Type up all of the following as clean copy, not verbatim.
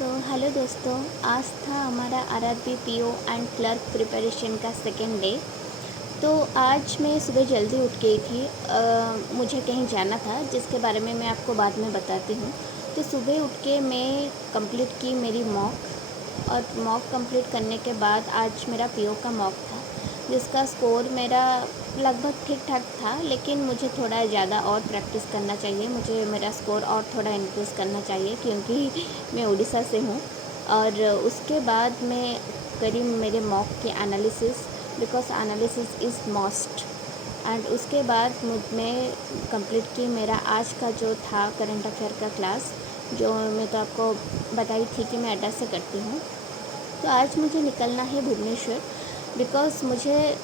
Hello दोस्तों, आज था हमारा RRB PO and clerk preparation का सेकेंड डे। तो आज मैं सुबह जल्दी उठ गई थी। मुझे कहीं जाना था जिसके बारे में मैं आपको बाद में बताती हूँ। तो सुबह उठ के मैं कंप्लीट की मेरी मॉक, और मॉक कंप्लीट करने के बाद आज मेरा पीओ का मॉक था, जिसका स्कोर मेरा लगभग ठीक ठाक था, लेकिन मुझे थोड़ा ज़्यादा और प्रैक्टिस करना चाहिए। मुझे मेरा स्कोर और थोड़ा इंक्रीज़ करना चाहिए क्योंकि मैं उड़ीसा से हूँ। और उसके बाद मैं करी मेरे मॉक के analysis, because analysis is must. And उसके बाद मैं कंप्लीट की मेरा आज का जो था करंट अफेयर का क्लास, जो मैं तो आपको बताई थी कि मैं अड्डा से करती हूँ। तो आज मुझे निकलना है भुवनेश्वर, बिकॉज़ मुझे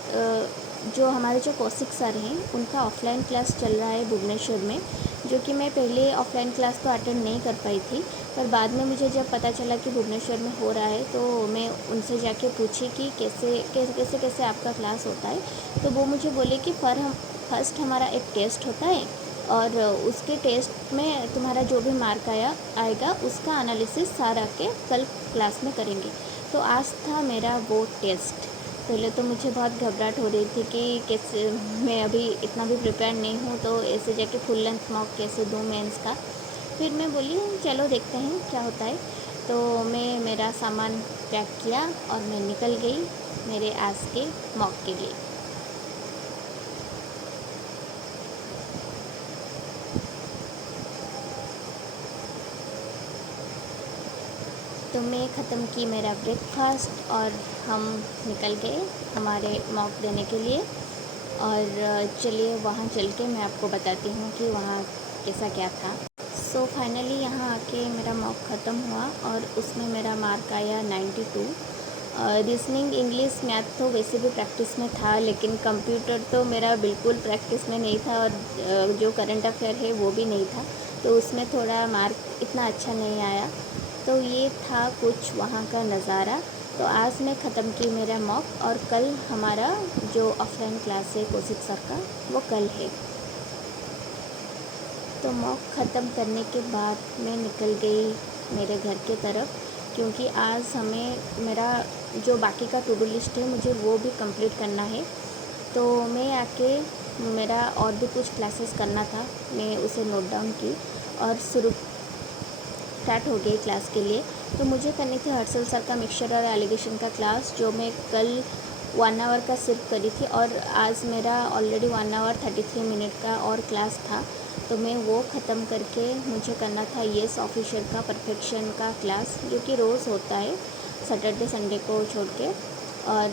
जो हमारे जो कौशिक सर हैं उनका ऑफ़लाइन क्लास चल रहा है भुवनेश्वर में, जो कि मैं पहले ऑफ़लाइन क्लास तो अटेंड नहीं कर पाई थी। पर बाद में मुझे जब पता चला कि भुवनेश्वर में हो रहा है, तो मैं उनसे जाके पूछी कि कैसे आपका क्लास होता है। तो वो मुझे बोले कि फर्स्ट हमारा एक टेस्ट होता है, और उसके टेस्ट में तुम्हारा जो भी मार्क आएगा उसका एनालिसिस सारा के कल क्लास में करेंगे। तो आज था मेरा वो टेस्ट। पहले तो मुझे बहुत घबराहट हो रही थी कि कैसे, मैं अभी इतना भी प्रिपेयर नहीं हूँ, तो ऐसे जाके फुल लेंथ मॉक कैसे दूँ मेंस का। फिर मैं बोली चलो देखते हैं क्या होता है। तो मैं मेरा सामान पैक किया और मैं निकल गई मेरे आज के मॉक के लिए। तो मैं ख़त्म की मेरा ब्रेकफास्ट और हम निकल गए हमारे मॉक देने के लिए। और चलिए वहाँ चल के मैं आपको बताती हूँ कि वहाँ कैसा क्या था। सो फाइनली यहाँ आके मेरा मॉक ख़त्म हुआ और उसमें मेरा मार्क आया 92। रीजनिंग, इंग्लिश, मैथ तो वैसे भी प्रैक्टिस में था, लेकिन कंप्यूटर तो मेरा बिल्कुल प्रैक्टिस में नहीं था, और जो करंट अफेयर है वो भी नहीं था, तो उसमें थोड़ा मार्क इतना अच्छा नहीं आया। तो ये था कुछ वहाँ का नज़ारा। तो आज मैं ख़त्म की मेरा मॉक, और कल हमारा जो ऑफलाइन क्लास है कौशिक सर का, वो कल है। तो मॉक ख़त्म करने के बाद मैं निकल गई मेरे घर के तरफ, क्योंकि आज हमें मेरा जो बाकी का टू डू लिस्ट है मुझे वो भी कंप्लीट करना है। तो मैं आके मेरा और भी कुछ क्लासेस करना था, मैं उसे नोट डाउन की और स्टार्ट हो गई क्लास के लिए। तो मुझे करनी थी हर्षल सर का मिक्सचर और एलिगेशन का क्लास, जो मैं कल 1 आवर का सिर्फ करी थी, और आज मेरा ऑलरेडी 1 आवर 33 मिनट का और क्लास था। तो मैं वो ख़त्म करके मुझे करना था येस ऑफिशियल का परफेक्शन का क्लास, जो कि रोज़ होता है सैटरडे संडे को छोड़ के। और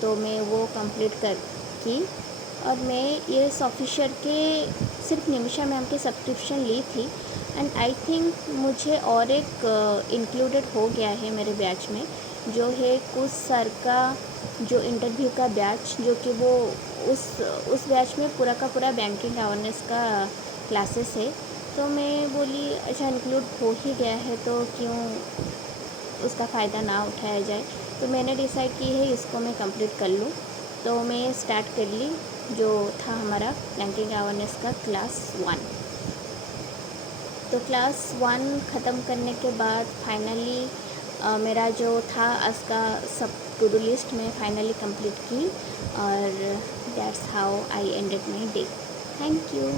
तो मैं वो कंप्लीट की। और मैं ये ऑफिसर के सिर्फ निमिषा मैम की सब्सक्रिप्शन ली थी, एंड आई थिंक मुझे और एक इंक्लूडेड हो गया है मेरे बैच में, जो है कुछ सर का जो इंटरव्यू का बैच, जो कि वो उस बैच में पूरा का पूरा बैंकिंग अवेयरनेस का क्लासेस है। तो मैं बोली अच्छा इंक्लूड हो ही गया है तो क्यों उसका फ़ायदा ना उठाया जाए। तो मैंने डिसाइड की है इसको मैं कंप्लीट कर लूँ। तो मैं स्टार्ट कर ली जो था हमारा बैंकिंग अवेयरनेस का क्लास 1। तो क्लास 1 ख़त्म करने के बाद फाइनली मेरा जो था आज का सब टू डू लिस्ट में फाइनली कंप्लीट की, और that's how I ended my day. Thank you.